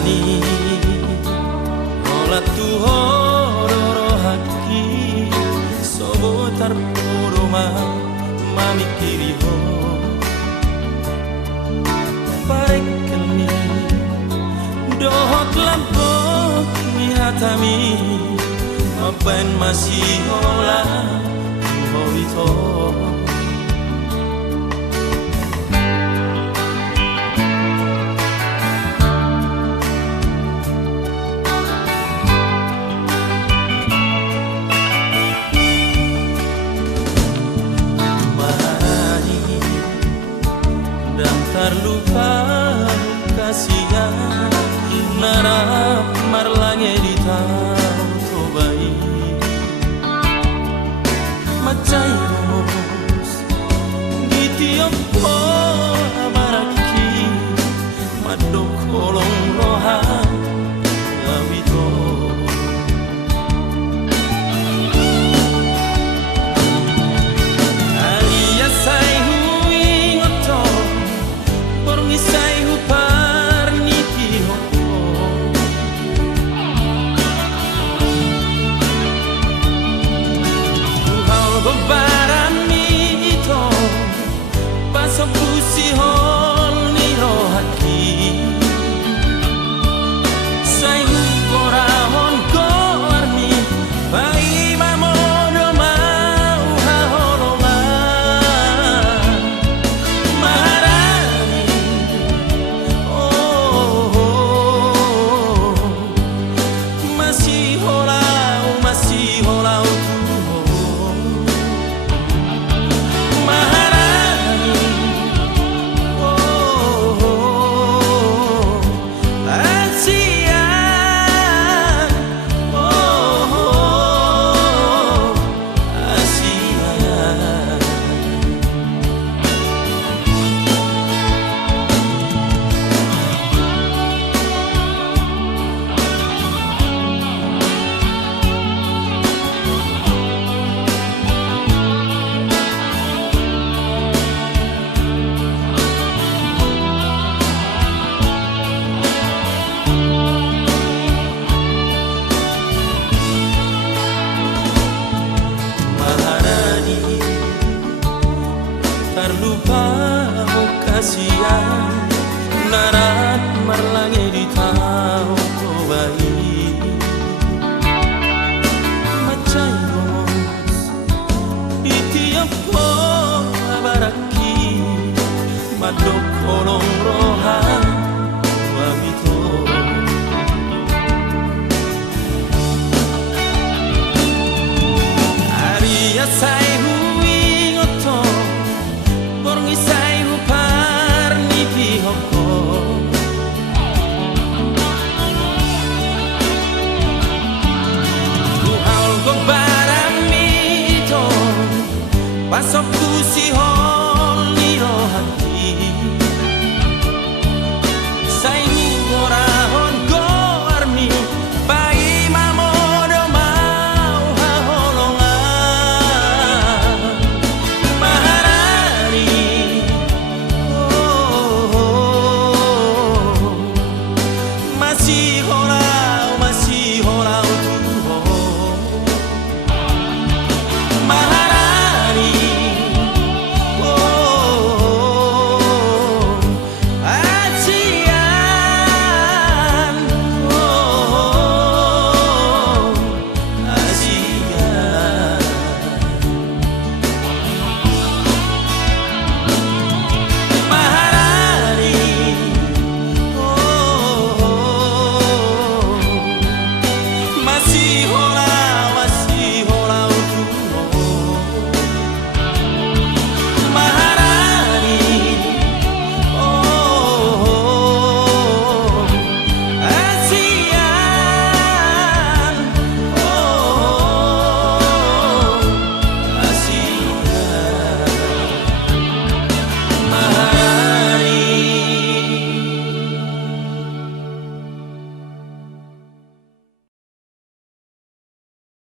Maharani olah tuhoro haki sobotar poroma mamikiri ho parekelmi dohot lampok mihatami apan masih olah tuhorito terlupa kasihan narap marlange di tahu tobai macai ros di tiap baraki madok kolong rohan lawito alias sai Isai hupar niki hoko Tuhau bebarami ito Pasok pusi hol ni rohaki Sai hukorahon kormi Pai mamono mau haholongan Maharani masih holau tuho Maharani asian asian terlupa kasihan narat marlange di tahu tobai macai ros di tiap baraki madok kolong rohan wabito Aria sai Isai hupar niki hoko Tuhau barami ito Pasok pusi hol ni rohaki Sai hukorahon goarmi Pai mamodo mau haholongan Maharani masih